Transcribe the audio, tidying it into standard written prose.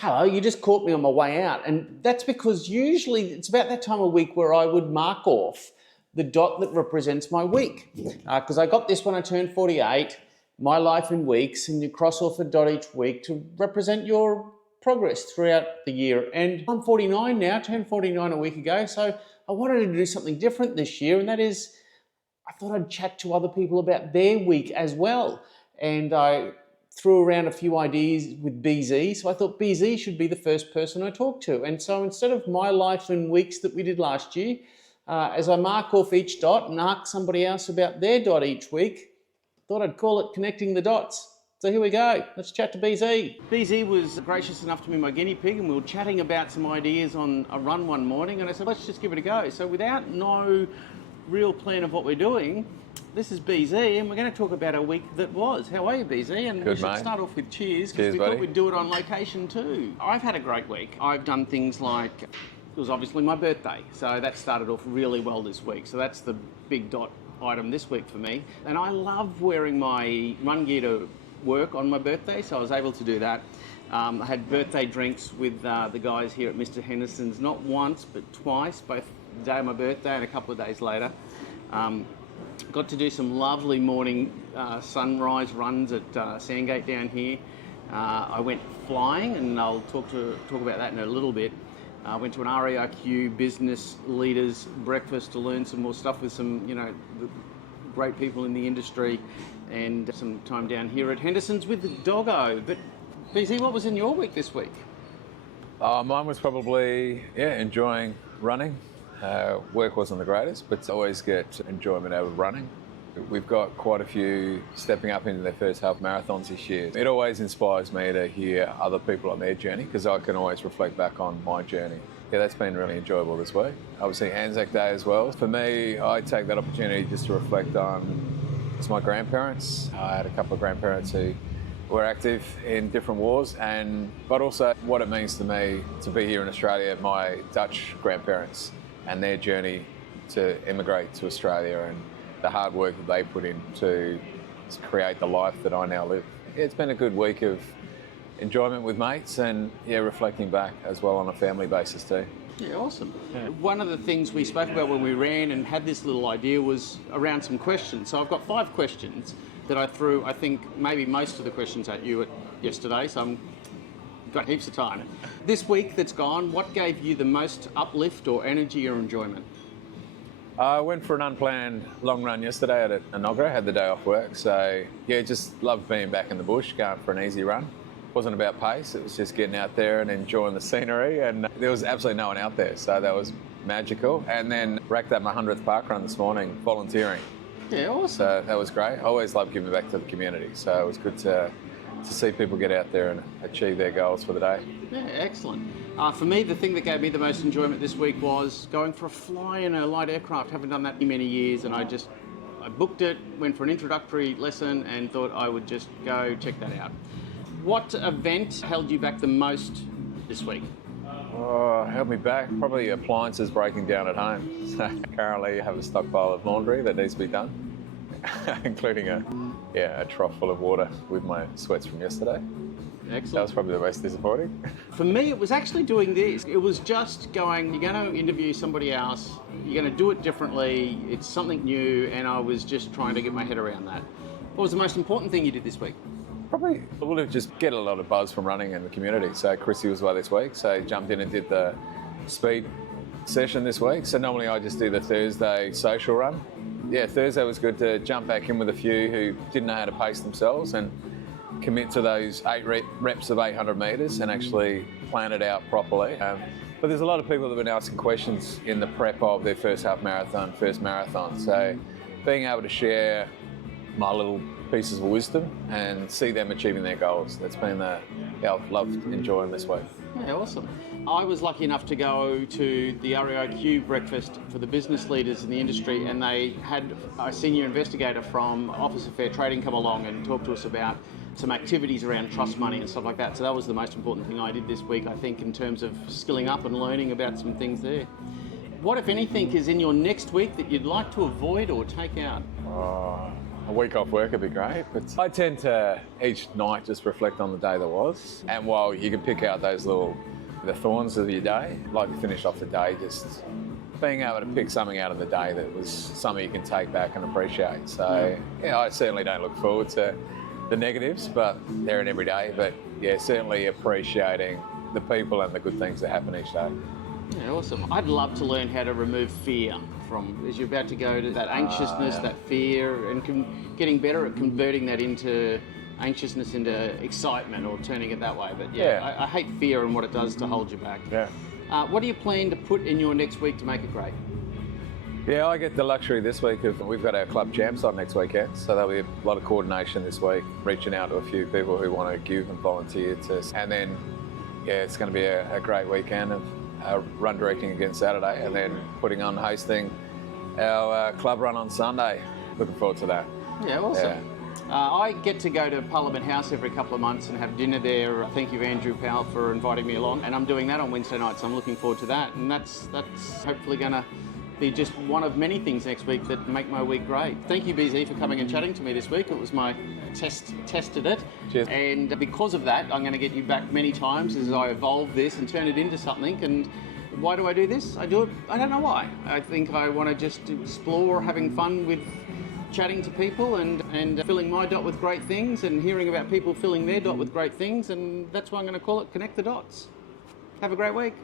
Hello, you just caught me on my way out. And that's because usually it's about that time of week where I would mark off the dot that represents my week. Because I got this when I turned 48, my life in weeks, and you cross off a dot each week to represent your progress throughout the year. And I'm 49 now, turned 49 a week ago, so I wanted to do something different this year, and that is I thought I'd chat to other people about their week as well. And I threw around a few ideas with BZ, so I thought BZ should be the first person I talk to. And so instead of my life in weeks that we did last year, as I mark off each dot and ask somebody else about their dot each week, thought I'd call it Connecting the Dots. So here we go. Let's chat to BZ. BZ was gracious enough to be my guinea pig, and we were chatting about some ideas on a run one morning, and I said, let's just give it a go. So without no real plan of what we're doing, this is BZ, and we're going to talk about a week that was. How are you, BZ? And good, we should mate. Start off with cheers, Cheers, because we buddy. thought we'd do it on location too. I've had a great week. I've done things like, it was obviously my birthday, so that started off really well this week. So that's the big dot item this week for me. And I love wearing my run gear to work on my birthday, so I was able to do that. I had birthday drinks with the guys here at Mr. Henderson's, not once, but twice, both the day of my birthday and a couple of days later. Got to do some lovely morning sunrise runs at Sandgate down here. I went flying, and I'll talk about that in a little bit. I went to an REIQ business leaders breakfast to learn some more stuff with some, great people in the industry, and some time down here at Henderson's with the doggo. But BZ, what was in your week this week? Mine was probably, enjoying running. Work wasn't the greatest, but I always get enjoyment out of running. We've got quite a few stepping up into their first half marathons this year. It always inspires me to hear other people on their journey, because I can always reflect back on my journey. Yeah, that's been really enjoyable this week. Obviously Anzac Day as well. For me, I take that opportunity just to reflect on my grandparents. I had a couple of grandparents who were active in different wars, but also what it means to me to be here in Australia, my Dutch grandparents and their journey to immigrate to Australia and the hard work that they put in to create the life that I now live. It's been a good week of enjoyment with mates and reflecting back as well on a family basis too. Yeah, awesome. Yeah. One of the things we spoke about when we ran and had this little idea was around some questions. So I've got 5 questions that I threw, I think, maybe most of the questions at you yesterday, so I've got heaps of time. This week that's gone, what gave you the most uplift or energy or enjoyment? I went for an unplanned long run yesterday at Enoggera, had the day off work, so just loved being back in the bush, going for an easy run. It wasn't about pace, it was just getting out there and enjoying the scenery, and there was absolutely no one out there, so that was magical. And then racked up my 100th park run this morning, volunteering. Yeah, awesome. So that was great. I always love giving back to the community, so it was good to see people get out there and achieve their goals for the day. Yeah, excellent. For me, the thing that gave me the most enjoyment this week was going for a fly in a light aircraft. Haven't done that in many years, and I booked it, went for an introductory lesson, and thought I would just go check that out. What event held you back the most this week? Held me back, probably appliances breaking down at home. So currently I have a stockpile of laundry that needs to be done, including a trough full of water with my sweats from yesterday. Excellent. That was probably the most disappointing. For me, it was actually doing this. It was just going, you're going to interview somebody else, you're going to do it differently, it's something new, and I was just trying to get my head around that. What was the most important thing you did this week? Probably I would have just get a lot of buzz from running in the community. So Chrissy was away this week, so jumped in and did the speed session this week. So normally I just do the Thursday social run. Yeah, Thursday was good to jump back in with a few who didn't know how to pace themselves and commit to those 8 reps of 800 metres and actually plan it out properly. But there's a lot of people that have been asking questions in the prep of their first marathon. So being able to share my little pieces of wisdom and see them achieving their goals. That's been I've loved enjoying this week. Yeah, awesome. I was lucky enough to go to the REIQ breakfast for the business leaders in the industry, and they had a senior investigator from Office of Fair Trading come along and talk to us about some activities around trust money and stuff like that. So that was the most important thing I did this week, I think, in terms of skilling up and learning about some things there. What, if anything, is in your next week that you'd like to avoid or take out? A week off work would be great, but I tend to each night just reflect on the day that was. And while you can pick out those the thorns of your day, like to finish off the day just being able to pick something out of the day that was something you can take back and appreciate. So yeah, I certainly don't look forward to the negatives, but they're in every day. But yeah, certainly appreciating the people and the good things that happen each day. Yeah, awesome. I'd love to learn how to remove fear from, as you're about to go to that anxiousness, that fear, and getting better at converting that into anxiousness into excitement or turning it that way. But yeah. I hate fear and what it does to hold you back. Yeah. What do you plan to put in your next week to make it great? Yeah, I get the luxury this week of, we've got our club jam on next weekend, so there'll be a lot of coordination this week, reaching out to a few people who want to give and volunteer and then, yeah, it's going to be a great weekend of run directing again Saturday, and then hosting our club run on Sunday. Looking forward to that. Yeah, awesome. Yeah. I get to go to Parliament House every couple of months and have dinner there. Thank you, Andrew Powell, for inviting me along. And I'm doing that on Wednesday night, so I'm looking forward to that. And that's hopefully going to be just one of many things next week that make my week great. Thank you, BZ, for coming and chatting to me this week. It was my tested it. Cheers. And because of that, I'm going to get you back many times as I evolve this and turn it into something. And why do I do this? I do it, I don't know why. I think I want to just explore having fun with chatting to people and filling my dot with great things and hearing about people filling their dot with great things, and that's why I'm going to call it Connect the Dots. Have a great week.